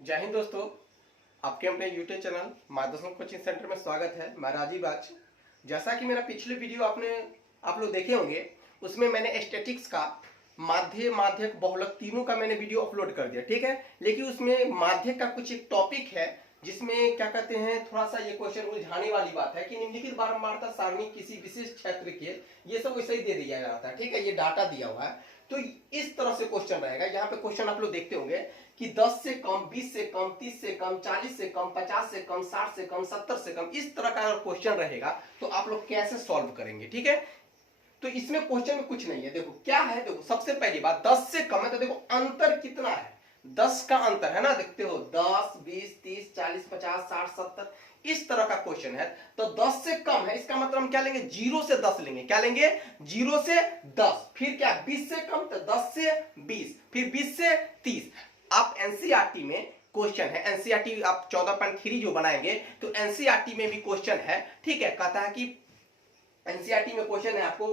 जय हिंद दोस्तों, आपके अपने यूट्यूब चैनल मार्गदर्शन कोचिंग सेंटर में स्वागत है। मैं राजीव आज। जैसा कि मेरा पिछले वीडियो आप लोग देखे होंगे, उसमें मैंने स्टैटिक्स का माध्य माध्यक बहुलक तीनों का मैंने वीडियो अपलोड कर दिया, ठीक है। लेकिन उसमें माध्यक का कुछ एक टॉपिक है जिसमें क्या कहते हैं, थोड़ा सा ये क्वेश्चन उलझाने वाली बात है कि निम्नलिखित बारंबारता सारणी किसी विशिष्ट क्षेत्र के, ये सब वैसे ही दे दिया जाता है, ठीक है। ये डाटा दिया हुआ है, तो इस तरह से क्वेश्चन रहेगा। यहाँ पे क्वेश्चन आप लोग देखते होंगे कि 10 से कम, 20 से कम, 30 से कम, 40 से कम, 50 से कम, 60 से कम, 70 से कम, इस तरह का अगर क्वेश्चन रहेगा तो आप लोग कैसे सॉल्व करेंगे, ठीक है। तो इसमें क्वेश्चन में कुछ नहीं है। देखो क्या है, देखो सबसे पहली बात 10 से कम है तो देखो अंतर कितना है, 10 का अंतर है ना। देखते हो 10, 20, 30, 40, 50, 60, 70, इस तरह का क्वेश्चन है। तो 10 से कम है, इसका मतलब हम क्या लेंगे, 0 से 10 लेंगे। क्या लेंगे, 0 से 10। फिर क्या, 20 से कम तो 10 से 20, फिर 20 से 30। आप एनसीईआरटी में क्वेश्चन है, एनसीईआरटी आप 14.3 जो बनाएंगे तो एनसीईआरटी में भी क्वेश्चन है, ठीक है। कहता है कि एनसीईआरटी में क्वेश्चन है, आपको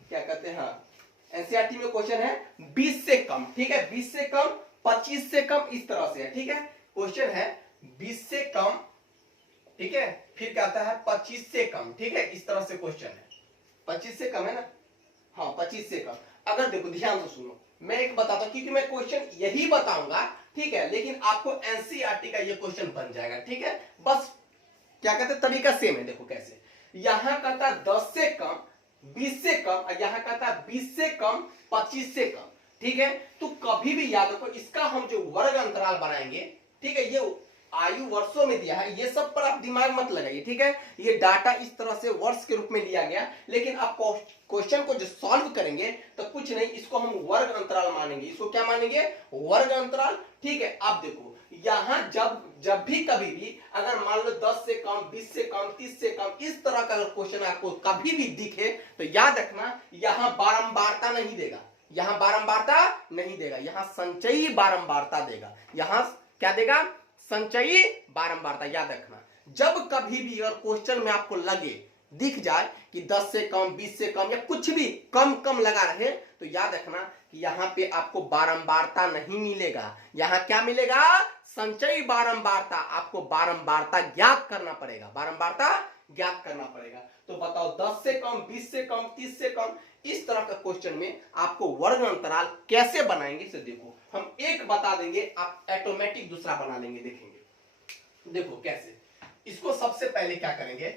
क्या कहते हैं, हाँ, एनसीईआरटी में क्वेश्चन है 20 से कम, ठीक है, 20 से कम, 25 से कम, इस तरह से है, ठीक है। क्वेश्चन है 20 से कम, ठीक है, फिर कहता है 25 से कम, ठीक है, इस तरह से क्वेश्चन है। 25 से कम है ना, हाँ 25 से कम। अगर देखो ध्यान से सुनो, मैं एक बताता हूं क्योंकि मैं क्वेश्चन यही बताऊंगा, ठीक है, लेकिन आपको एनसीईआरटी का ये क्वेश्चन बन जाएगा, ठीक है। बस क्या कहते हैं, तरीका सेम है। देखो कैसे, यहां कहता है 10 से कम, 20 से कम, और यहां कहता है 20 से कम, 25 से कम, ठीक है। तो कभी भी याद रखो, इसका हम जो वर्ग अंतराल बनाएंगे, ठीक है, ये आयु वर्षों में दिया है, ये सब पर आप दिमाग मत लगाइए, ठीक है। ये डाटा इस तरह से वर्ष के रूप में लिया गया, लेकिन आप क्वेश्चन को जो सॉल्व करेंगे तो कुछ नहीं, इसको हम वर्ग अंतराल मानेंगे। इसको क्या मानेंगे, वर्ग अंतराल, ठीक है। अब देखो यहां जब भी कभी भी अगर मान लो 10 से कम, 20 से कम, 30 से कम, इस तरह का अगर क्वेश्चन आपको कभी भी दिखे तो याद रखना, यहां बारंबारता नहीं देगा, यहां बारंबारता नहीं देगा, यहां संचयी बारंबारता देगा। यहां क्या देगा, संचयी बारंबारता। याद रखना, जब कभी भी अगर क्वेश्चन में आपको लगे, दिख जाए कि 10 से कम, 20 से कम, या कुछ भी कम कम लगा रहे, तो याद रखना कि यहां पे आपको बारंबारता नहीं मिलेगा। यहां क्या मिलेगा, संचयी बारंबारता। आपको बारंबारता ज्ञात करना पड़ेगा, बारंबारता ज्ञात करना पड़ेगा। तो बताओ 10 से कम, 20 से कम, 30 से कम, इस तरह का क्वेश्चन में आपको वर्ग अंतराल कैसे बनाएंगे इसे देखो। हम एक बता देंगे, आप ऑटोमेटिक दूसरा बना लेंगे, देखेंगे। देखो कैसे, इसको सबसे पहले क्या करेंगे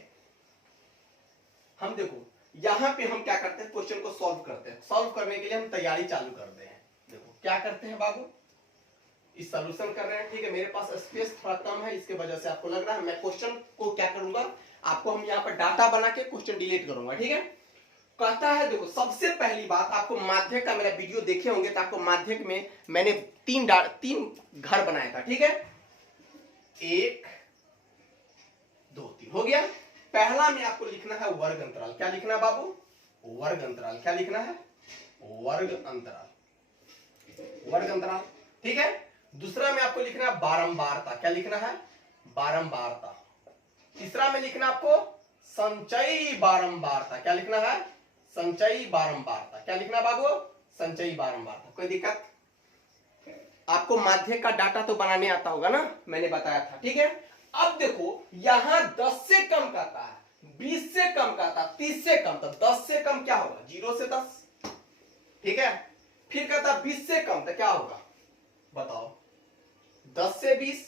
हम, देखो यहां पे हम क्या करते हैं, क्वेश्चन को सॉल्व करते हैं। सॉल्व करने के लिए हम तैयारी चालू करते हैं। देखो क्या करते हैं बाबू, इस सॉल्यूशन कर रहे हैं, ठीक है। मेरे पास स्पेस थोड़ा कम है, इसके वजह से आपको लग रहा है। मैं क्वेश्चन को क्या करूंगा, आपको हम यहाँ पर डाटा बना के क्वेश्चन डिलीट करूंगा, ठीक है। कहता है देखो, सबसे पहली बात, आपको माध्यक का मेरा वीडियो देखे होंगे तो आपको माध्यक में मैंने तीन घर बनाया था, ठीक है। 1, 2, 3 हो गया। पहला में आपको लिखना है वर्ग अंतराल। क्या लिखना है बाबू, वर्ग अंतराल। क्या लिखना है, वर्ग अंतराल, वर्ग अंतराल, ठीक है। दूसरा में आपको लिखना है बारंबारता। क्या लिखना है, बारंबारता। तीसरा में लिखना आपको संचयी बारंबारता। क्या लिखना है, संचयी बारंबारता। क्या लिखना बाबू, संचयी बारंबारता। कोई दिक्कत, आपको माध्यक का डाटा तो बनाने आता होगा ना, मैंने बताया था, ठीक है। अब देखो यहां 10 से कम कहता है, 20 से कम कहता है, 30 से कम, तो 10 से कम क्या होगा, 0 से 10, ठीक है। फिर कहता 20 से कम तो क्या होगा बताओ, 10 से 20,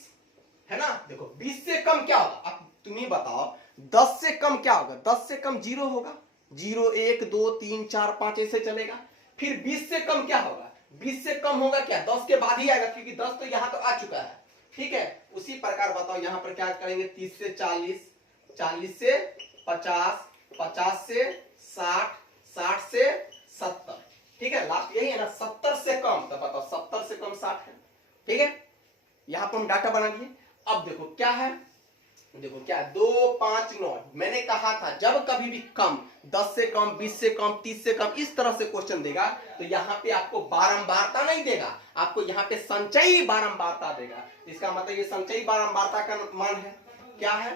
है ना। देखो 20 से कम क्या होगा, अब तुम ही बताओ, 10 से कम क्या होगा, 10 से कम 0 होगा, 0, 1, 2, 3, 4, 5 ऐसे चलेगा। फिर 20 से कम क्या होगा, 20 से कम होगा क्या, 10 के बाद ही आएगा, क्योंकि 10 तो यहां तो आ चुका है, ठीक है। उसी प्रकार बताओ यहां पर क्या करेंगे, 30 से 40, 40 से 50, 50 से 60, 60 से 70, ठीक है। लास्ट यही है ना, 70 से कम, तो बताओ 70 से कम 60 है, ठीक है। यहां पर हम डाटा बना लिए। अब देखो क्या है, देखो क्या 2, 5, 9, मैंने कहा था जब कभी भी कम, 10 से कम, 20 से कम, 30 से कम, इस तरह से क्वेश्चन देगा तो यहाँ पे आपको बारंबारता नहीं देगा, आपको यहाँ पे संचयी बारंबारता देगा। इसका मतलब ये संचयी बारंबारता का मान है, क्या है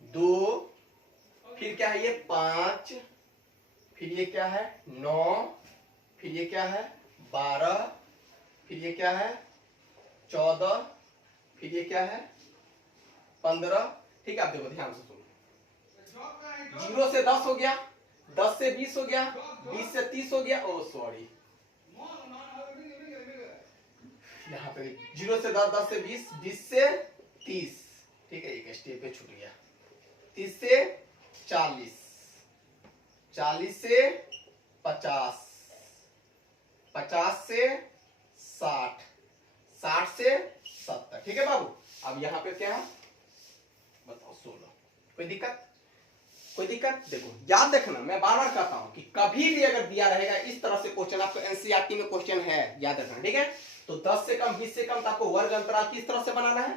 2, फिर क्या है ये 5, फिर ये क्या है 9, फिर ये क्या है 12, फिर ये क्या है 14, फिर ये क्या है 15। ठीक है, आप देखो ध्यान से सुनो, 0 से 10 हो गया, 10 से 20 हो गया, 20 से 30 हो गया। ओ सॉरी, यहाँ पे 0 से 10, 10 से 20, 20 से 30। ठीक है, एक स्टेप पे छूट गया। 30 से 40, 40 से 50, 50 से 60, 60 से 70। ठीक है बाबू, अब यहाँ पे क्या है बताओ 16। कोई दिक्कत? कोई दिक्कत? देखो याद रखना, मैं बार बार कहता हूं कि कभी भी अगर दिया रहेगा इस तरह से क्वेश्चन, आपको एनसीईआरटी में क्वेश्चन है, याद रखना। ठीक है, तो 10 से कम, 20 से कम, तो आपको वर्ग अंतराल किस तरह से बनाना है?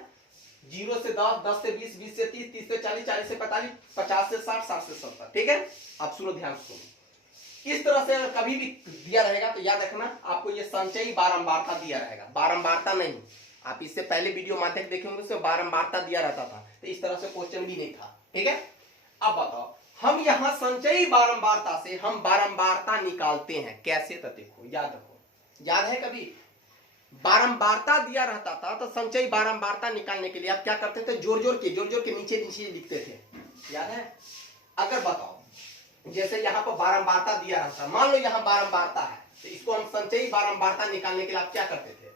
0 से 10, 10 से 20, 20 से 30, 30 से 40, 40 से 45, 50 से 60, 60 से 70। ठीक है, आप सुनो, ध्यान से सुनो। इस तरह से अगर कभी भी दिया रहेगा तो याद रखना, आपको ये संचयी बारंबारता दिया रहेगा, बारंबारता नहीं। आप इससे पहले वीडियो माध्यम देखे होंगे, उसमें बारंबारता दिया रहता था, तो इस तरह से क्वेश्चन भी नहीं था। ठीक है, अब बताओ, हम यहां संचयी बारंबारता से हम बारंबारता निकालते हैं कैसे? तो देखो, याद रखो, याद है कभी बारंबारता दिया रहता था तो संचयी बारंबारता निकालने के लिए आप क्या करते थे? जोड़ जोड़ के नीचे नीचे लिखते थे, याद है? अगर बताओ, जैसे यहाँ पर बारंबारता दिया रहता, मान लो यहाँ बारंबारता है, तो इसको हम संचयी बारंबारता निकालने के लिए आप क्या करते थे?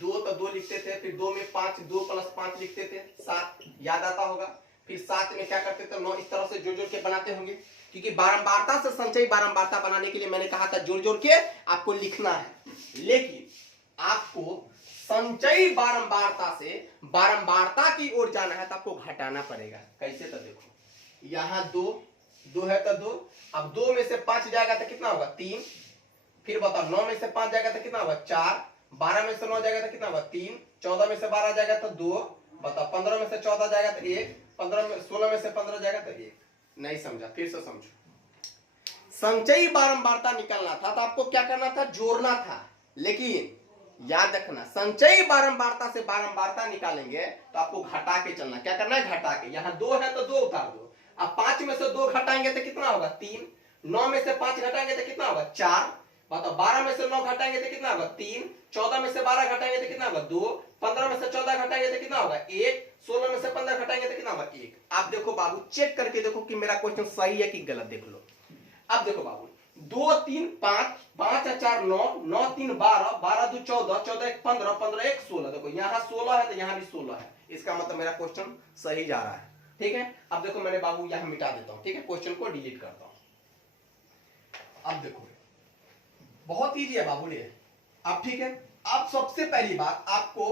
2 तो 2 लिखते थे, फिर 2 में 5, 2 + 5 लिखते थे, 7, याद आता होगा। फिर 7 में क्या करते थे? 9। इस तरह से जोड़ जोड़ के बनाते होंगे, क्योंकि बारंबारता से संचयी बारंबारता बनाने के लिए मैंने कहा था जोड़ जोड़ के आपको लिखना है। लेकिन आपको संचयी बारंबारता से बारंबारता की ओर जाना है तो आपको घटाना पड़ेगा। कैसे? तो देखो, यहाँ 2 है तो 2, अब 2 में से 5 जाएगा तो कितना होगा? 3। फिर बताओ, 9 में से 5 जाएगा तो कितना होगा? 4। 12 में से 9 जाएगा तो कितना होगा? 3। 14 में से 12 जाएगा तो 2। बताओ, 15 में से 14 जाएगा तो 1। 16 में से 15 जाएगा तो 1। नहीं समझा? फिर से समझो। संचयी बारंबारता निकालना था तो आपको क्या करना था? जोड़ना था। लेकिन याद रखना, संचयी बारंबारता से बारंबारता निकालेंगे तो आपको घटा के चलना। क्या करना है? घटा के। यहाँ 2 है तो 2 उतार दो। अब 5 में से 2 घटाएंगे तो कितना होगा? 3। 9 में से 5 घटाएंगे तो कितना होगा? 4। बताओ, 12 में से 9 घटाएंगे तो कितना होगा? 3। 14 में से 12 घटाएंगे तो कितना होगा? 2। 15 में से 14 घटाएंगे तो कितना होगा? 1। 16 में से 15 घटाएंगे तो कितना होगा? 1। आप देखो बाबू, चेक करके देखो कि मेरा क्वेश्चन सही है कि गलत, देख लो। अब देखो बाबू, 2 3 5, 5 4 9, 9 3 12, 12 2 14, 14 1 15, 15 1 16। देखो यहाँ 16 है तो यहाँ भी 16 है, इसका मतलब मेरा क्वेश्चन सही जा रहा है। ठीक है, अब देखो मैंने बाबू यहाँ मिटा देता हूँ। ठीक है, क्वेश्चन को डिलीट करता हूँ। अब देखो, बहुत ईजी है बाबू ये। अब ठीक है, अब सबसे पहली बात आपको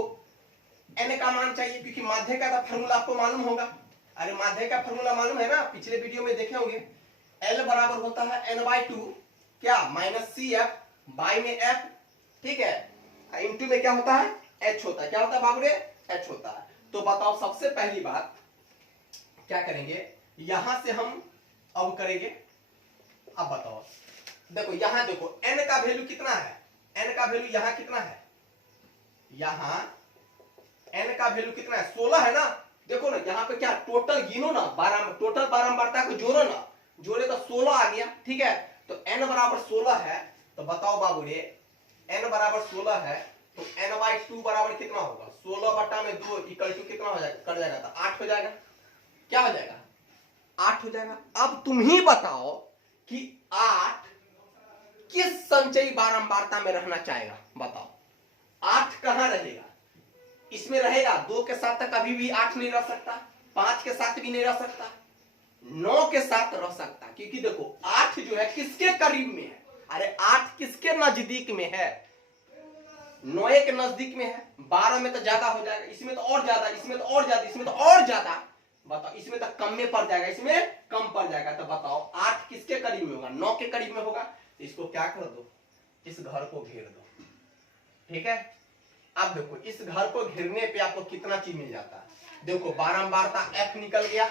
n का मान चाहिए, क्योंकि माध्य का फॉर्मूला आपको मालूम होगा। अरे माध्य का फॉर्मूला मालूम है ना, पिछले वीडियो में देखे होंगे। L बराबर होता है n/2 क्या? -CF बाई में F। ठीक है, इंटू में क्या होता है? H होता है। क्या होता है बाबू रे? H होता है। तो बताओ, सबसे पहली बात क्या करेंगे? यहां से हम अब करेंगे। अब बताओ, देखो यहाँ देखो, n का वैल्यू कितना है? n का वैल्यू यहाँ कितना है? यहाँ n का वैल्यू कितना है? 16 है ना। देखो ना, यहाँ पे क्या टोटल गिनो ना, टोटल बारंबारता को जोड़ो ना, जोड़े तो 16 आ गया। ठीक है, तो n बराबर 16 है। तो बताओ बाबू रे, n बराबर 16 है तो n/2 बराबर कितना होगा? 16/2 इक्वल टू कितना हो जाएगा? कट जाएगा तो 8 हो जाएगा। क्या हो जाएगा? 8 हो जाएगा। अब तुम ही बताओ कि 8 किस संचयी बारंबारता में रहना चाहेगा? बताओ, 8 कहां रहेगा? इसमें रहेगा। 2 के साथ तक कभी भी 8 नहीं रह सकता, 5 के साथ भी नहीं रह सकता, 9 के साथ रह सकता। क्योंकि देखो 8 जो है किसके करीब में है? अरे 8 किसके नजदीक में है? 9 के नजदीक में है। 12 में तो ज्यादा हो जाएगा, इसमें तो और ज्यादा, इसमें तो और ज्यादा, इसमें तो और ज्यादा। बताओ, इसमें तो कम में पड़ जाएगा, इसमें कम पड़ जाएगा। तो बताओ 8 किसके करीब में होगा? 9 के करीब में होगा। इसको क्या कर दो? इस घर को घेर दो। ठीक है, अब देखो, इस घर को घेरने पे आपको कितना चीज मिल जाता है? देखो, बारंबारता F निकल गया,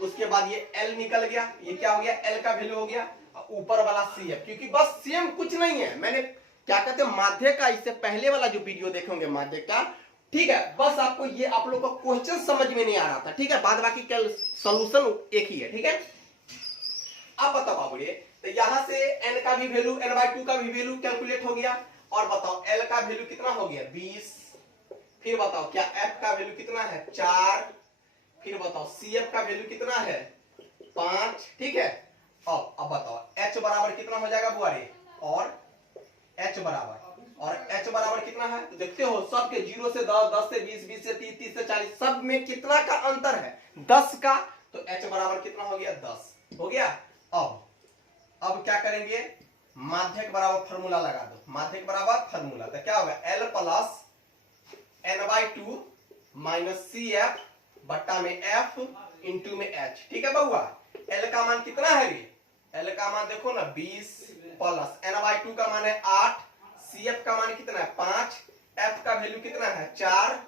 उसके बाद ये L निकल गया, ये क्या हो गया? L का वैल्यू हो गया, ऊपर वाला CF। क्योंकि बस सेम कुछ नहीं है, मैंने क्या कहते हैं माध्य का, इससे पहले वाला जो वीडियो देखेंगे माध्य का। ठीक है, बस आपको ये आप लोग का क्वेश्चन समझ में नहीं आ रहा था। ठीक है, बाद बाकी सोल्यूशन एक ही है। ठीक है, अब बताओ बाबू रे, तो यहां से n का भी वैल्यू, n/2 का भी वैल्यू कैलकुलेट हो गया। और बताओ L का वैल्यू कितना हो गया? 20। फिर बताओ क्या f का वैल्यू कितना है 4, फिर बताओ CF का वैल्यू कितना है 5, ठीक है। अब बताओ h बराबर कितना हो जाएगा बुआरे, और h बराबर कितना है, तो देखते हो सबके 0 से 10, 10 से 20, 20 से 30, 30 से 40, सब में कितना का अंतर है 10 का, तो h बराबर कितना हो गया 10 हो गया। अब क्या करेंगे, माध्यक बराबर फार्मूला लगा दो, माध्यक बराबर फार्मूला, तो क्या होगा L plus n/2 minus CF बट्टा में F इंटू में H, ठीक है बउआ। L का मान कितना है रे, L का मान देखो ना 20 प्लस n/2 का मान है 8, CF का मान कितना है 5, F का वैल्यू कितना है 4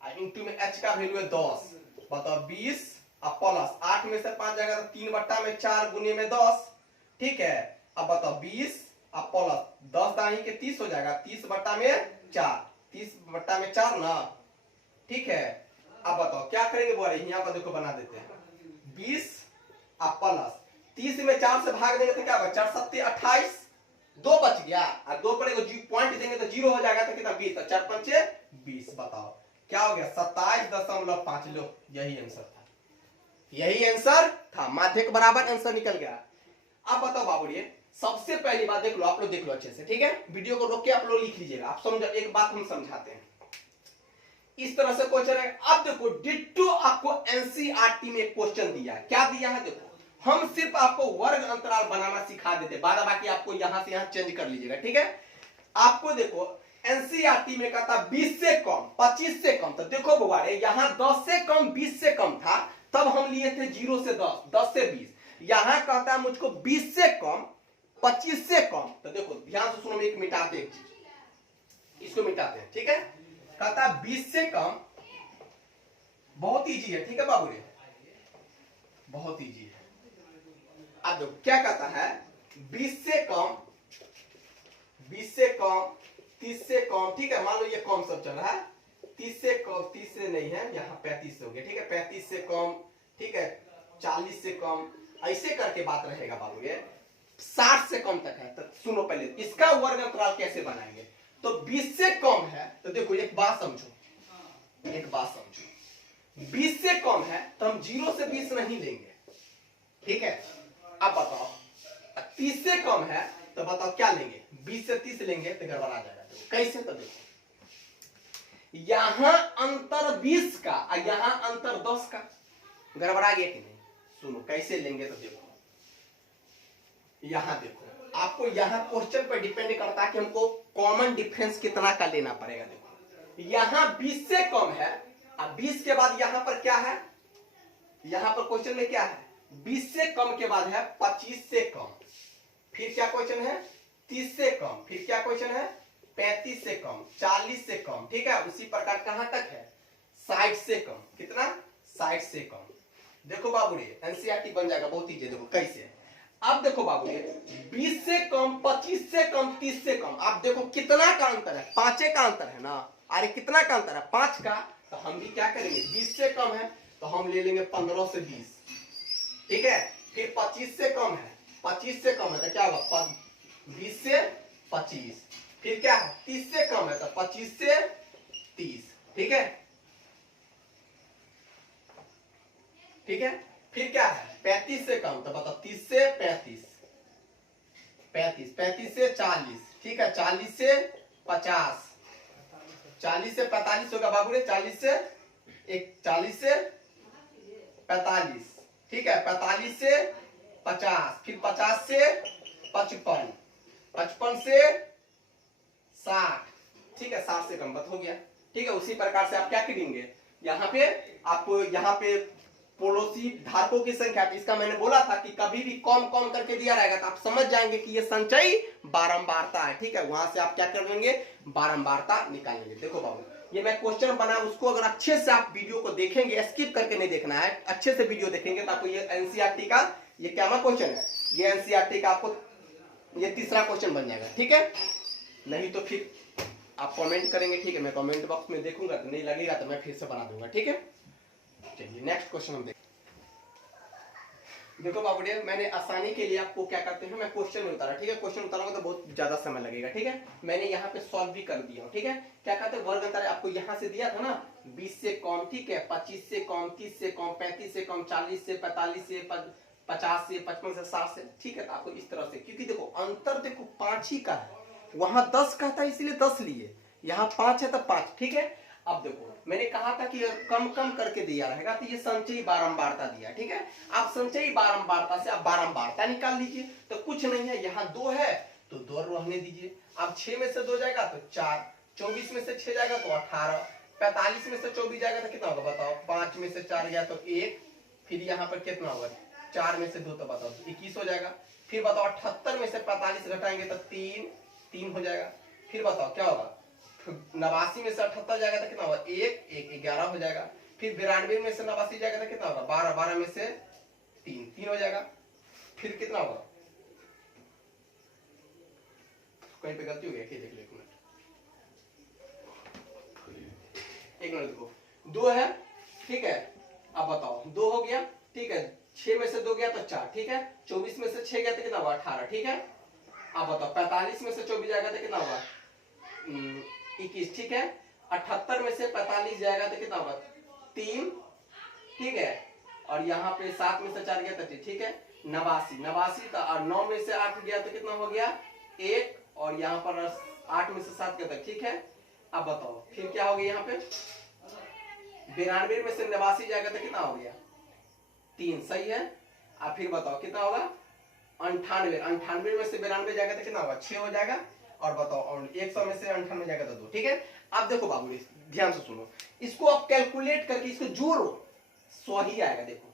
इंटू में H का वैल्यू है 10। बताओ 20 अब प्लस 8 में से 5 जाएगा तो 3 बट्टा में 4 गुने में 10, ठीक है। अब बताओ 20 अब प्लस 10 दाही के 30 हो जाएगा, 30 बट्टा में 4, 30 बट्टा में 4 ना, ठीक है। अब बताओ क्या करेंगे बोले, यहाँ पर देखो बना देते हैं 20 अब प्लस 30 में 4 से भाग देंगे तो क्या होगा 4 7 28, 2 बच गया और 2 पर पॉइंट देंगे तो 0 हो जाएगा, तो कितना 20, तो 4 5 20। बताओ क्या हो गया 27.5, लो यही आंसर था, यही आंसर था, माध्यक बराबर आंसर निकल गया। अब बताओ बाबू सबसे पहली बात देख लो, आप लोग देख लो अच्छे से, ठीक है, वीडियो को रोक के आप लोग लिख लीजिएगा, आप समझो, एक बात हम समझाते हैं, इस तरह से क्वेश्चन है। अब देखो डिट्टो आपको एनसीईआरटी में क्वेश्चन दिया है, क्या दिया है देखो, हम सिर्फ आपको वर्ग अंतराल बनाना सिखा देते, बाद बाकी आपको यहां से यहां चेंज कर लीजिएगा, ठीक है। आपको देखो एनसीईआरटी में कहता 20 से कम 25 से कम, तो देखो बुआरे यहाँ 10 से कम 20 से कम था, तब हम लिए थे 0 से 10, 10 से 20, यहां कहता है मुझको 20 से कम 25 से कम, तो देखो ध्यान से सुनो, एक मिटाते एक चीज, इसको मिटाते हैं, ठीक है। कहता 20 से कम, बहुत इजी है, ठीक है बाबू रे, बहुत इजी है। अब देखो क्या कहता है 20 से कम 20 से कम 30 से कम, ठीक है, मान लो ये कम सब चल रहा है, 30 से कम, 30 से नहीं है, यहाँ 35 हो गया, ठीक है, 35 से कम, ठीक है, 40 से कम, ऐसे करके बात रहेगा बाबू ये 60 से कम तक है। तो सुनो पहले इसका वर्ग अंतराल कैसे बनाएंगे, तो 20 से कम है, तो देखो एक बात समझो, एक बात समझो, 20 से कम है तो हम 0 से 20 नहीं लेंगे, ठीक है। अब बताओ 30 से कम है तो बताओ क्या लेंगे, 20 से 30 लेंगे तो गड़बड़ा जाएगा, कैसे, तो देखो यहां अंतर 20 का और यहां अंतर 10 का, गड़बड़ा गया कि नहीं, सुनो कैसे लेंगे, तो देखो यहां देखो, आपको यहां क्वेश्चन पर डिपेंड करता है कि हमको कॉमन डिफरेंस कितना का लेना पड़ेगा। देखो यहां 20 से कम है और 20 के बाद यहां पर क्या है, यहां पर क्वेश्चन में क्या है 20 से कम के बाद है 25 से कम, फिर क्या क्वेश्चन है 30 से कम, फिर क्या क्वेश्चन है 35 से कम, 40 से कम, ठीक है। उसी प्रकार कहां तक है 60 से कम, कितना 60 से कम। देखो बाबू एनसीईआरटी बन जाएगा, बहुत इजी, देखो कैसे। अब देखो बाबू 20 से कम 25 से कम 30 से कम, आप देखो कितना का अंतर है, 5 का अंतर है ना, अरे कितना का अंतर है 5 का, तो हम भी क्या करेंगे 20 से कम है तो हम ले लेंगे 15 से 20, ठीक है। फिर 25 से कम है, 25 से कम है तो क्या होगा 20 से 25, फिर क्या है 30 से कम है तो 25 से 30, ठीक है, ठीक है। फिर क्या है 35 से कम, तो बताओ 30 से 35, 35 से 40, ठीक है, 40 से 50, 40 से 45 होगा बाबू रे, 40 से 45, ठीक है, 45 से 50, फिर 50 से 55, 55 से 60, ठीक है, 60 से कम बत हो गया, ठीक है। उसी प्रकार से आप क्या करेंगे, यहाँ पे आपको यहाँ पे पड़ोसी धारकों की संख्या, इसका मैंने बोला था कि कभी भी कम कम करके दिया रहेगा तो आप समझ जाएंगे कि ये संचयी बारंबारता है, ठीक है। वहां से आप क्या कर लेंगे बारंबारता निकाल लेंगे। देखो बाबू ये मैं क्वेश्चन बना, उसको अगर अच्छे से आप वीडियो को देखेंगे, स्किप करके नहीं देखना है, अच्छे से वीडियो देखेंगे तो आपको ये एनसीईआरटी का ये क्या क्वेश्चन है, ये एनसीईआरटी का आपको ये तीसरा क्वेश्चन बन जाएगा, ठीक है। नहीं तो फिर आप कमेंट करेंगे, ठीक है, मैं कमेंट बॉक्स में देखूंगा, तो नहीं लगेगा तो मैं फिर से बना दूंगा, ठीक है। चलिए नेक्स्ट क्वेश्चन हम देखते देखो बाबूडे, मैंने आसानी के लिए आपको क्या करते हैं, मैं क्वेश्चन नहीं उतारा, ठीक है, क्वेश्चन उतारूंगा तो बहुत ज्यादा समय लगेगा, ठीक है। मैंने यहाँ पे सॉल्व भी कर दिया हूँ, ठीक है। क्या कहते हैं, वर्ग अंतर आपको यहाँ से दिया था ना, 20 से कम, ठीक है, 25 से कम, 30 से कम, 35 से कम, 40 से, 45 से, 50 से, 55 से, 60 से, ठीक है। तो आपको इस तरह से, क्योंकि देखो अंतर देखो 5 ही का है, वहां 10 का था इसलिए 10 लिए, यहाँ 5 है तो 5, ठीक है। अब देखो मैंने कहा था कि कम कम करके दिया रहेगा, तो ये संचयी बारंबारता दिया, ठीक है। आप संचयी बारंबारता से आप बारंबारता निकाल लीजिए, तो कुछ नहीं है, यहाँ 2 है तो 2 रहने दीजिए। अब 6 में से 2 जाएगा तो 4, 24 में से 6 जाएगा तो 18, 45 में से 24 जाएगा तो कितना होगा बताओ, 5 में से 4 गया तो 1, फिर यहाँ पर कितना होगा, 4 में से 2 तो बताओ 21 हो जाएगा। फिर बताओ 78 में से 45 घटाएंगे तो 3 हो जाएगा। फिर बताओ क्या होगा, 89 में से 78 जाएगा तो कितना होगा, 1 11 हो जाएगा। फिर 92 में से 89 जाएगा तो कितना होगा, 12 में से 3 हो जाएगा। फिर कितना होगा, कहीं पे गलती हो गया, देख लो 1 मिनट देखो, 2 है, ठीक है। अब बताओ 2 हो गया, ठीक है, 6 में से 2 गया तो 4, ठीक है, 24 में से 6 गया तो कितना होगा, 18, ठीक है। अब बताओ 45 में से 24 जाएगा तो कितना होगा, 21, ठीक है। 78 में से 45 जाएगा तो कितना होगा, 3, ठीक है। और यहाँ पे 7 में से 4 गया तो ठीक है, 89 तो, और 9 में से 8 गया तो कितना हो गया, 1, और यहाँ पर 8 में से 7 गया तो ठीक है। अब बताओ फिर क्या हो गया, यहाँ पे 92 में से 89 जाएगा तो कितना हो गया, 3, सही है। अब फिर बताओ कितना होगा, 98 में से 92 जाएगा तो कितना होगा, 6 हो जाएगा। और बताओ, और 100 में से 98 जाएगा तो 2, ठीक है। अब देखो बाबू ध्यान से सुनो, इसको आप कैलकुलेट करके इसको जोड़ो, 100 ही आएगा। देखो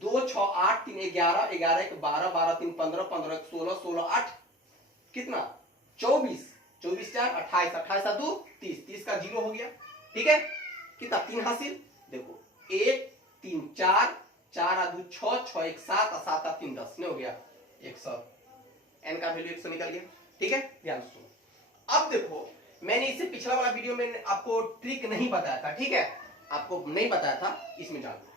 2 6 8 3 11 11 1 12 12 3 15 15 1 16 16 8 कितना, 24 24 4 28 28 2 30 30 का 0 हो गया, ठीक है। कितना 3 हासिल, देखो 1 3 4 4 2 6 6 1 7 7 3 10 नहीं हो गया 100, n का वैल्यू 100 निकल गया, ठीक है। ध्यान सुनो, अब देखो मैंने इससे पिछला वाला वीडियो में आपको ट्रिक नहीं बताया था, ठीक है, आपको नहीं बताया था, इसमें जान लो।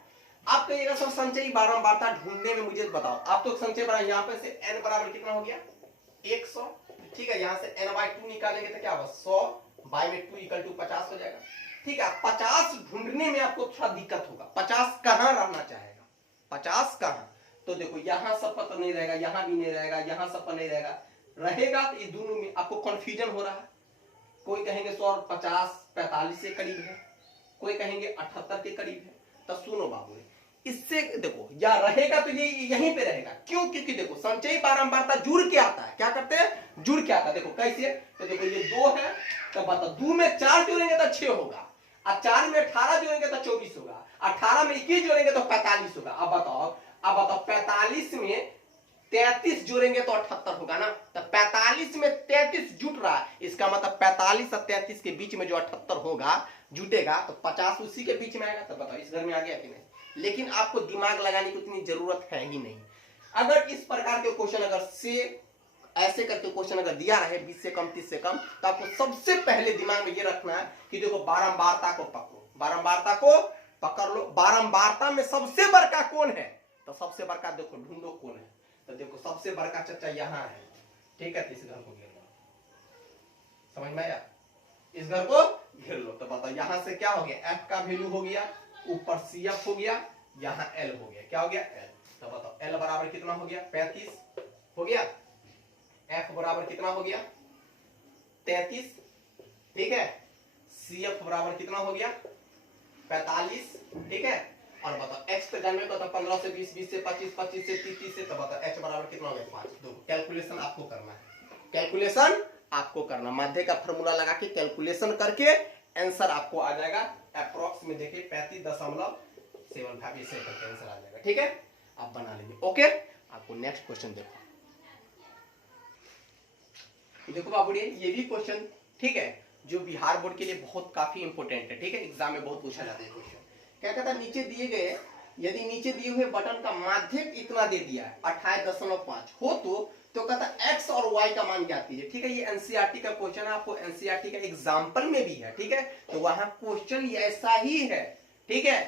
आप कहिएगा सर संचयी बारंबारता ढूंढने में मुझे बताओ, आप तो संचयी बारंबारता यहाँ पे से n बराबर कितना हो गया, 100, ठीक है। यहाँ से n/2 निकालेंगे तो क्या होगा, 100 बाई में 2 इक्वल टू 50 हो जाएगा, ठीक है। 50 ढूंढने में आपको थोड़ा दिक्कत होगा, 50 कहाँ रहना चाहेगा, 50 कहाँ, तो देखो यहाँ सब पर तो नहीं रहेगा, यहाँ भी नहीं रहेगा, यहाँ सब पर नहीं रहेगा, रहेगा तो ये दोनों में आपको कंफ्यूजन हो रहा है। कोई कहेंगे 150 45 से करीब है, कोई कहेंगे 78 के करीब है। तो सुनो बाबू, इससे देखो या रहेगा तो ये यहीं पे रहेगा, क्यों, क्योंकि देखो संचयी बारंबारता जुड़ के आता है, क्या करते हैं, जुड़ के आता है। देखो कैसे, तो देखो ये 2 है, तो बताओ 2 में 4 जोड़ेंगे तो 6 होगा, और 4 में 18 जोड़ेंगे तो 24 होगा, 18 में 21 जोड़ेंगे तो 45 होगा। अब बताओ 45 में 33 जोड़ेंगे तो 78 होगा ना, तो 45 में 33 जुट रहा है, इसका मतलब 45 और 33 के बीच में जो 78 होगा जुटेगा, तो 50 उसी के बीच में आएगा। तो बताओ इस घर में आ गया कि नहीं, लेकिन आपको दिमाग लगाने की उतनी जरूरत है ही नहीं। अगर इस प्रकार के क्वेश्चन अगर से ऐसे करके क्वेश्चन अगर दिया रहे 20 से कम 30 से कम, तो आपको सबसे पहले दिमाग में ये रखना है कि देखो बारंबारता को पकड़ो, बारंबारता को पकड़ लो। बारंबारता में सबसे बड़का कौन है, तो सबसे बड़का देखो ढूंढो कौन है, तो देखो सबसे बड़का चच्चा यहाँ है, ठीक है। इस घर को घेर लो, समझ में आया, इस घर को घेर लो। तो बताओ यहाँ से क्या हो गया, f का वैल्यू हो गया, ऊपर CF हो गया, यहाँ L हो गया, क्या हो गया L। तो बताओ L बराबर कितना हो गया, 35 हो गया, F बराबर कितना हो गया 33, ठीक है। CF बराबर कितना हो गया 45, ठीक है। और बताओ x तो जानवे को, तो 15 से 20 20 से 25 25 से 30 30 से, तो बताओ h बराबर कितना हो गया 5। दो कैलकुलेशन आपको करना है, कैलकुलेशन आपको करना, माध्य का फॉर्मूला लगा के कैलकुलेशन करके आंसर आपको आ जाएगा अप्रोक्स में, देखिए 35.75 इसे करके आंसर आ जाएगा, ठीक है। आप बना लेंगे, ओके। आपको नेक्स्ट क्वेश्चन देखो बाबूजी, ये भी क्वेश्चन, ठीक है, जो बिहार बोर्ड के लिए बहुत काफी इंपोर्टेंट है, ठीक है, एग्जाम में बहुत पूछा जाता है क्वेश्चन। क्या कहता है, नीचे दिए गए, यदि नीचे दिए हुए बटन का माध्यक इतना दे दिया है 28.5 हो तो कहता है x और y का मान ज्ञात कीजिए, ठीक है। ये एनसीईआरटी का क्वेश्चन है, आपको एनसीईआरटी का एग्जाम्पल में भी है, ठीक है। तो वहां क्वेश्चन ऐसा ही है, ठीक है,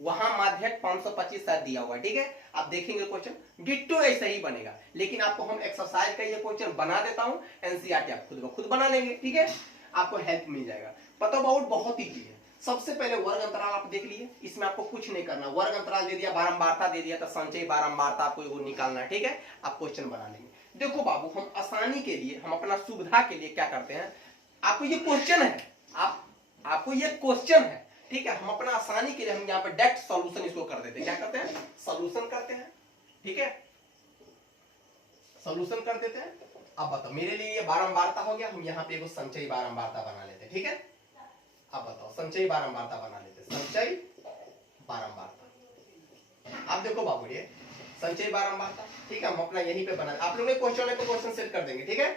वहां माध्यक 525 शायद दिया हुआ है, ठीक है। आप देखेंगे क्वेश्चन डिट्टो ऐसा ही बनेगा, लेकिन आपको हम एक्सरसाइज का ये क्वेश्चन बना देता हूं, एनसीईआरटी आप खुद बना लेंगे, ठीक है। आपको हेल्प मिल जाएगा। पता बहुत इजी है। सबसे पहले वर्ग अंतराल आप देख लिए, इसमें आपको कुछ नहीं करना, वर्ग अंतराल दे दिया, बारंबारता दे दिया, तो संचयी बारंबारता आपको वो निकालना है, ठीक है। आप क्वेश्चन बना लेंगे। देखो बाबू, हम आसानी के लिए, हम अपना सुविधा के लिए क्या करते हैं, आपको ये क्वेश्चन है, आपको ये क्वेश्चन है, ठीक है। हम अपना आसानी के लिए हम यहाँ पे डायरेक्ट सॉल्यूशन इसको कर देते हैं। क्या करते हैं? सॉल्यूशन करते हैं, ठीक है। सॉल्यूशन कर देते हैं। अब बताओ, मेरे लिए ये बारंबारता हो गया, हम यहाँ पे एक संचयी बारंबारता बना लेते हैं, ठीक है। अब बताओ, संचयी बारंबारता बना लेते हैं, संचयी बारंबारता। आप देखो बाबू, ये संचयी बारंबारता, ठीक है। हम अपना यहीं पे बना, आप लोग ने क्वेश्चन सेट कर देंगे, ठीक है।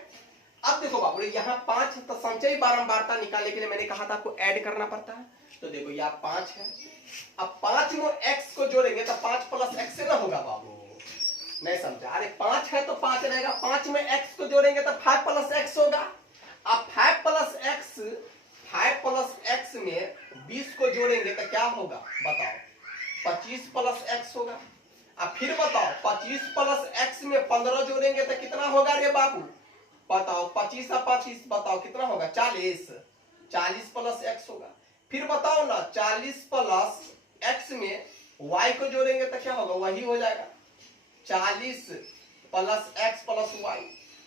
अब देखो बाबू, यहाँ 5, तो संचयी बारंबारता निकालने के लिए मैंने कहा था आपको ऐड करना पड़ता है। तो देखो यहाँ 5 है, अब 5 में x को जोड़ेंगे तो 5 प्लस x से ना होगा बाबू, नहीं समझा? अरे 5 है तो 5 रहेगा, 5 में x को जोड़ेंगे तो 5 प्लस x होगा। अब 5 प्लस x में 20 को जोड़ेंगे तो क्या होगा बताओ? 25 प्लस x होगा। अब फिर बताओ, 25 प्लस x में 15 जोड़ेंगे तो कितना होगा रे बाबू? बताओ, 25 और 25 बताओ कितना होगा? 40। 40 प्लस x होगा। फिर बताओ ना, 40 प्लस x में y को जोड़ेंगे तो क्या होगा? वही हो जाएगा 40 प्लस x प्लस y।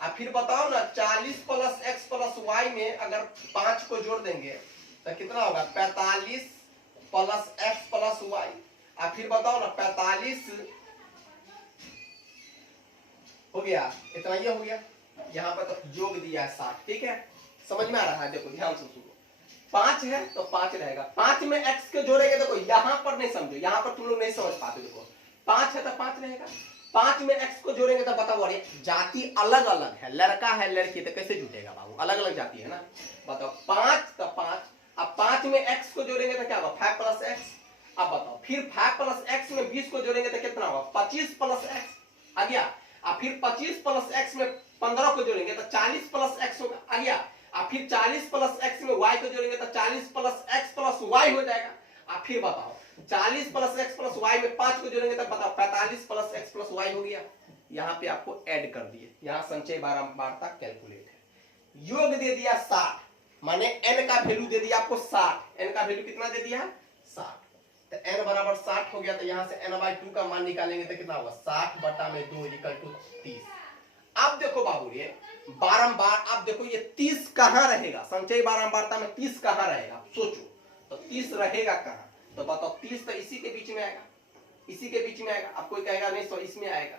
अब फिर बताओ ना, 40 प्लस x प्लस y में अगर 5 को जोड़ देंगे तो कितना होगा? 45 प्लस x प्लस y। अब फिर बताओ ना, 45 हो गया, इतना ये हो गया। यहाँ पर तो योग दिया है 60, ठीक है। समझ में आ रहा है? देखो ध्यान से सुनो, 5 है तो 5 रहेगा, 5 में x के जोड़ेंगे। देखो यहाँ पर नहीं समझो, यहाँ पर तुम लोग नहीं समझ पाते। देखो 5 है तो 5 रहेगा, 5 में x को जोड़ेंगे तो बताओ, अरे जाति अलग अलग है, लड़का है लड़की, तो कैसे जुटेगा बाबू? अलग अलग जाति है ना। बताओ 5 तो 5, अब 5 में x को जोड़ेंगे तो क्या होगा? 5 प्लस x। अब बताओ, फिर 5 प्लस x में 20 को जोड़ेंगे तो कितना होगा? 25 प्लस x आ गया। अब फिर 25 प्लस x में 15 को जोड़ेंगे तो 40 प्लस x होगा, आ गया। अब फिर 40 प्लस x में y को जोड़ेंगे तो 40 प्लस x प्लस y हो जाएगा। अब फिर बताओ, 40 प्लस x प्लस y में 5 को जोड़ेंगे तो बताओ 45 प्लस x प्लस y हो गया। यहाँ पे आपको ऐड कर दिए, यहाँ संचय बारंबारता कैलकुलेट है। योग दे दिया 60, माने n का वैल्यू दे दिया आपको 60। n का वैल्यू कितना दे दिया है? 60। तो n बराबर 60 हो गया, तो यहाँ से n/2 का मान निकालेंगे तो कितना होगा? 60 बटा में 2 इक्वल टू 30। अब देखो बाबू, ये बारंबार, अब देखो ये 30 कहां रहेगा? संचयी बारंबारता में 30 कहां रहेगा? सोचो तो 30 रहेगा कहां? तो बताओ, 30 तो इसी के बीच में आएगा, इसी के बीच में आएगा। अब कोई कहेगा नहीं सॉरी इसमें आएगा।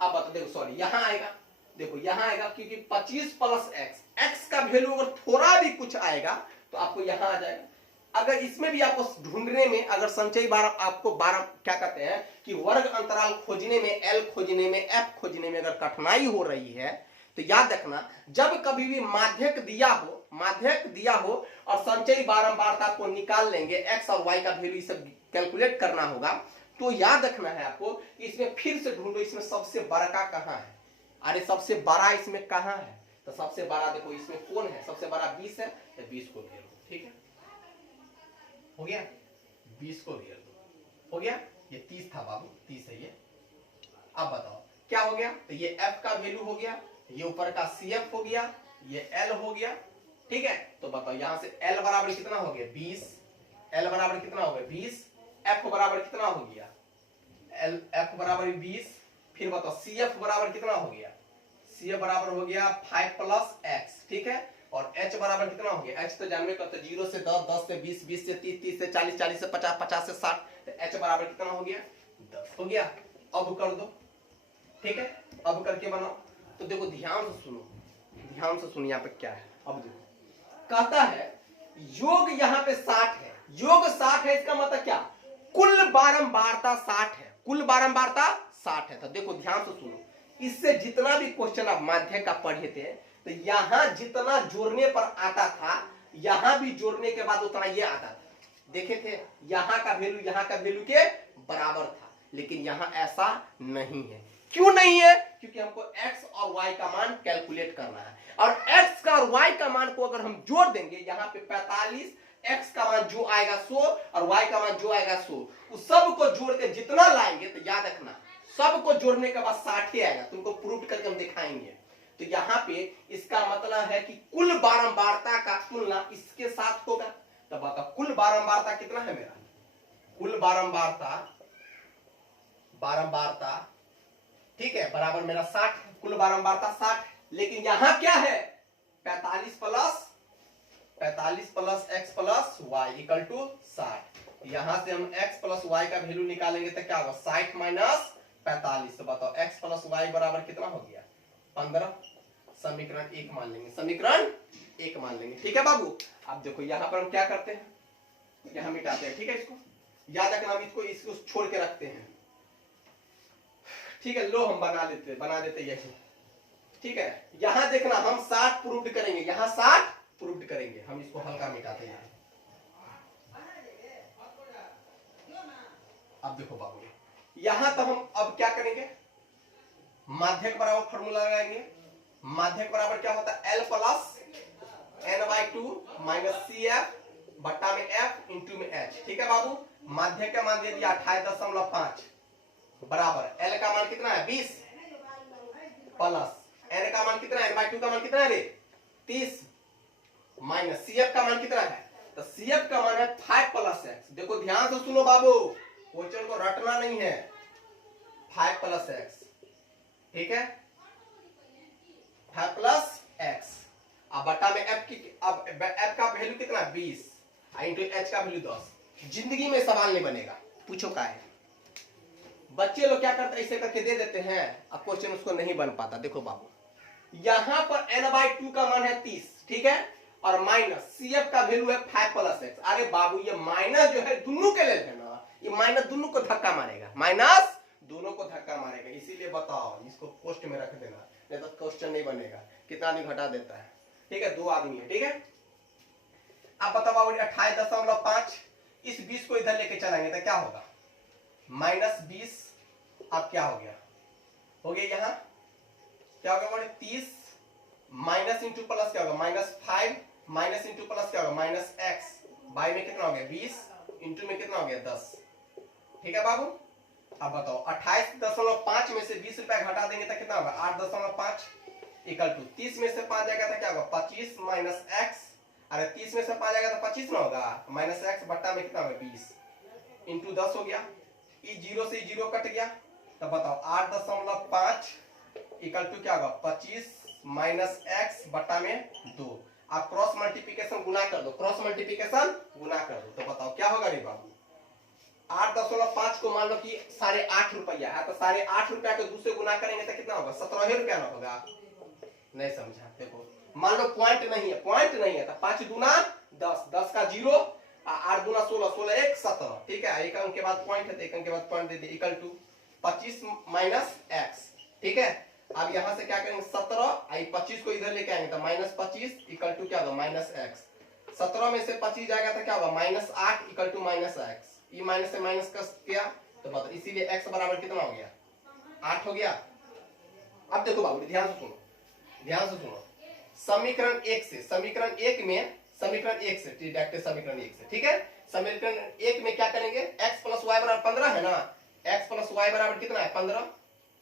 अब बताओ, देखो सॉरी यहां आएगा, देखो यहां आएगा, क्योंकि 25 प्लस x का वैल्यू अगर थोड़ा भी कुछ आएगा तो आपको यहां आ जाएगा। अगर इसमें भी आपको ढूंढने में, अगर संचयी आपको क्या कहते हैं कि वर्ग अंतराल खोजने में, l खोजने में, f खोजने में अगर कठिनाई हो रही है तो याद रखना, जब कभी भी माध्यक दिया हो और संचयी बारंबारता को निकाल लेंगे, x और y का वैल्यू सब कैलकुलेट करना होगा, तो याद रखना है आपको, इसमें फिर से ढूंढो इसमें सबसे बड़ा कहां है। अरे सबसे बड़ा इसमें कहां है? तो सबसे बड़ा देखो इसमें कौन है? सबसे बड़ा 20 है, तो 20 को घेर दो, ठीक है। हो गया, 20 को घेर दो, हो गया। ये 30 था बाबू, 30 है ये। अब बताओ क्या हो गया? तो ये f का वैल्यू हो गया, ये ऊपर का CF हो गया, ये L हो गया, ठीक है। तो बताओ यहां से L बराबर कितना हो गया? 20। L बराबर कितना हो गया? 20। F बराबर कितना हो गया? F बराबर 20। फिर बताओ CF बराबर कितना हो गया? CF बराबर हो गया 5 प्लस x, ठीक है। और h बराबर कितना हो गया? h तो जानवे का, तो 0 से 10, 10 से 20, 20 से 30, 30 से 40, 40 से 50, 50 से 60, तो h बराबर कितना हो गया? 10 हो गया। अब कर दो, ठीक है। अब करके बनाओ। तो देखो ध्यान से सुनो, ध्यान से सुनो, यहाँ पे क्या है। अब देखो कहता है योग यहाँ पे 60 है, योग 60 है, इसका मतलब क्या? कुल बारंबारता 60 है, कुल बारंबारता 60 है। तो देखो ध्यान से सुनो, इससे जितना भी क्वेश्चन आप माध्यक का पढ़े थे, तो यहां जितना जोड़ने पर आता था, यहां भी जोड़ने के बाद उतना ये आता था। देखे थे, यहां का वैल्यू यहां का वैल्यू के बराबर था, लेकिन यहां ऐसा नहीं है। क्यों नहीं है? क्योंकि हमको x और y का मान कैलकुलेट करना है, और x का और y का मान को अगर हम जोड़ देंगे, यहाँ पे 45 x का मान जो आएगा 100 और y का मान जो आएगा 100, उस सब को जोड़ के जितना लाएंगे, तो याद रखना सबको जोड़ने के बाद 60 ही आएगा। तुमको प्रूफ करके हम दिखाएंगे। तो यहाँ पे इसका मतलब है कि कुल बारंबारता का तुलना इसके साथ होगा। तब बताओ कुल बारंबारता कितना है मेरा? कुल बारंबारता ठीक है बराबर मेरा 60, कुल बारंबारता 60। लेकिन यहां क्या है? 45 plus x plus y equal to 60। यहां से हम x प्लस y का वैल्यू निकालेंगे तो क्या होगा? 60 माइनस 45। तो बताओ x प्लस y बराबर कितना हो गया? 15। समीकरण 1 मान लेंगे, समीकरण 1 मान लेंगे। ठीक है बाबू। अब देखो यहां पर हम क्या करते हैं, यहां मिटाते हैं। ठीक है, इसको याद रखना, हम इसको छोड़ के रखते हैं। ठीक है, लो हम बना देते यही। ठीक है, यहां देखना हम 60 प्रूव्ड करेंगे, यहां 60 प्रूव्ड करेंगे। हम इसको हल्का मिटाते हैं। अब देखो बाबू, यहां तो हम अब क्या करेंगे? माध्यक बराबर फॉर्मूला लगाएंगे। माध्यक बराबर क्या होता है? L plus n/2 minus CF बट्टा में F इंटू में H। ठीक है बाबू। माध्यक का मान दे दिया 28.5 बराबर L का मान कितना है? 20 प्लस n का मान कितना है? n/2 का मान कितना है रे? 30 माइनस CF का मान कितना है? तो CF का मान है 5 प्लस x। देखो ध्यान से सुनो बाबू, क्वेश्चन को रटना नहीं है। 5 प्लस x, ठीक है, 5 प्लस x। अब बटा में f की, अब f का वैल्यू कितना? 20 इंटू h का वैल्यू 10। जिंदगी में सवाल नहीं बनेगा, पूछो क्या है। बच्चे लोग क्या करते हैं? ऐसे करके दे देते हैं, अब क्वेश्चन उसको नहीं बन पाता। देखो बाबू, यहां पर n/2 का मान है 30, ठीक है, और माइनस CF का वैल्यू है 5 प्लस x। अरे बाबू ये माइनस जो है दोनों के लिए है ना, ये माइनस दोनों को धक्का मारेगा, माइनस दोनों को धक्का मारेगा। इसीलिए बताओ इसको पोस्ट में रख देना, नहीं तो क्वेश्चन नहीं बनेगा। कितना आदमी घटा देता है? ठीक है, 2 आदमी है। ठीक है, अब बताओ बाबू 28.5, इस 20 को इधर लेके चलेंगे तो क्या होगा? माइनस 20। अब क्या हो गया? यहां क्या होगा? 30 माइनस इंटू प्लस क्या होगा? -5 माइनस इंटू प्लस क्या होगा? -x। बाई में कितना हो गया? 20 इंटू में कितना हो गया? 10। ठीक है बाबू। अब बताओ 28.5 में से 20 रुपया घटा देंगे तो कितना होगा? 8.5 इक्वल टू 30 में से 5 जाएगा तो क्या होगा? 25 माइनस x। अरे 30 में से 5 जाएगा तो 25 ना होगा, माइनस x बट्टा में कितना होगा? 20 इंटू 10 हो गया। ई 0 से 0 कट गया, तो बताओ 8.5 इक्वल टू क्या होगा? 25 माइनस x बट्टा में 2। आप क्रॉस मल्टीप्लिकेशन गुना कर दो, क्रॉस मल्टीप्लिकेशन गुना कर दो, तो बताओ क्या होगा रे बाबू? 8.5 को मान लो कि 8.5 रुपया है, तो 8.5 रुपया को 2 से गुना करेंगे तो कितना होगा? 17 रुपया ना होगा? नहीं समझा? देखो मान लो पॉइंट नहीं है, तो 5 दूना 10, 10 का 0, 8 दूना 16, 16 1 17। ठीक है, एक अंक के बाद पॉइंट है तो एक अंक के बाद पॉइंट दे दिए, इक्वल टू 25 माइनस x। ठीक है, अब यहां से क्या करेंगे? 17 आई 25 को इधर लेके आएंगे तो -25 इक्वल टू क्या होगा? -x। 17 में से 25 जाएगा तो क्या होगा? -8 इक्वल टू -x। ये माइनस से माइनस का किया तो बताओ, इसीलिए x बराबर कितना हो गया? 8 हो गया। अब देखो बाबू ध्यान से सुनो, समीकरण 1 से, समीकरण 1 में, समीकरण 1 से डायरेक्ट समीकरण 1 से, ठीक है, समीकरण 1 में क्या करेंगे? x प्लस वाई बराबर 15 है ना, x प्लस वाई बराबर कितना है? 15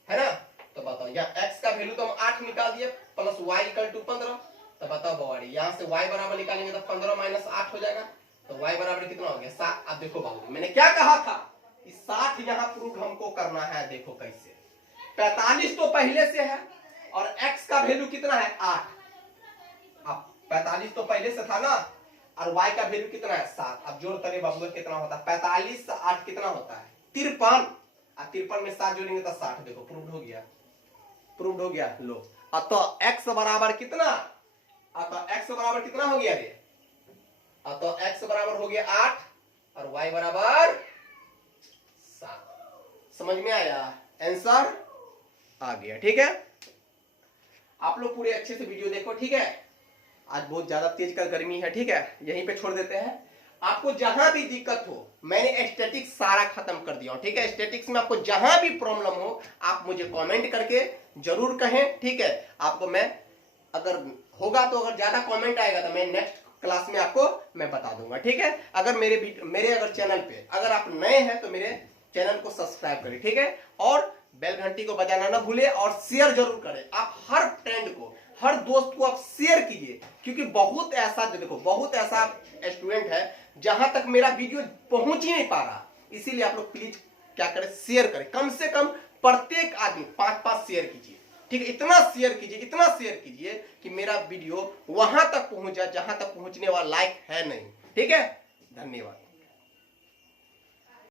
है ना। तो बताओ यहाँ x का वैल्यू तो हम 8 निकाल दिए, प्लस y इक्वल टू 15। तो बताओ बाबू यहाँ से y बराबर निकालेंगे तो 15 माइनस 8 हो जाएगा, तो y बराबर कितना हो गया? 7। अब देखो बाबू मैंने क्या कहा था कि 60 यहाँ प्रूव हमको करना है। देखो कैसे, 45 तो पहले से है और x का वैल्यू कितना है? 8। अब 45 तो पहले से था ना, और y का वैल्यू कितना है? 7। अब जोड़ करें बाबू कितना होता है? 45 से 8 कितना होता है? 53। और 53 में 7 जोड़ेंगे तो 60। देखो प्रूव्ड हो गया, प्रूव्ड हो गया। लो तो x बराबर कितना? तो x बराबर कितना हो गया रे? तो x बराबर हो गया 8 और y बराबर 7। समझ में आया? आंसर आ गया। ठीक है, आप लोग पूरे अच्छे से वीडियो देखो। ठीक है, आज बहुत ज्यादा तेज कर गर्मी है। ठीक है, यहीं पे छोड़ देते हैं। आपको जहां भी दिक्कत हो, मैंने स्टैटिक्स सारा खत्म कर दिया हूं। ठीक है, स्टैटिक्स में आपको जहां भी प्रॉब्लम हो आप मुझे कमेंट करके जरूर कहें। ठीक है, आपको मैं अगर होगा तो अगर ज्यादा कमेंट आएगा तो मैं नेक्स्ट क्लास में आपको मैं बता दूंगा, ठीक है। अगर मेरे अगर चैनल पे अगर आप नए हैं तो मेरे चैनल को सब्सक्राइब करें, ठीक है, और बेल घंटी को बजाना ना भूले और शेयर जरूर करें। आप हर फ्रेंड को, हर दोस्त को आप शेयर कीजिए, क्योंकि बहुत ऐसा देखो, बहुत ऐसा स्टूडेंट है जहां तक मेरा वीडियो पहुंच ही नहीं पा रहा। इसीलिए आप लोग प्लीज क्या करें, शेयर करें, कम से कम प्रत्येक आदमी 5-5 शेयर कीजिए, ठीक है। इतना शेयर कीजिए, इतना शेयर कीजिए कि मेरा वीडियो वहां तक पहुंच जाए जहां तक पहुंचने वाला लायक है नहीं, ठीक है। धन्यवाद।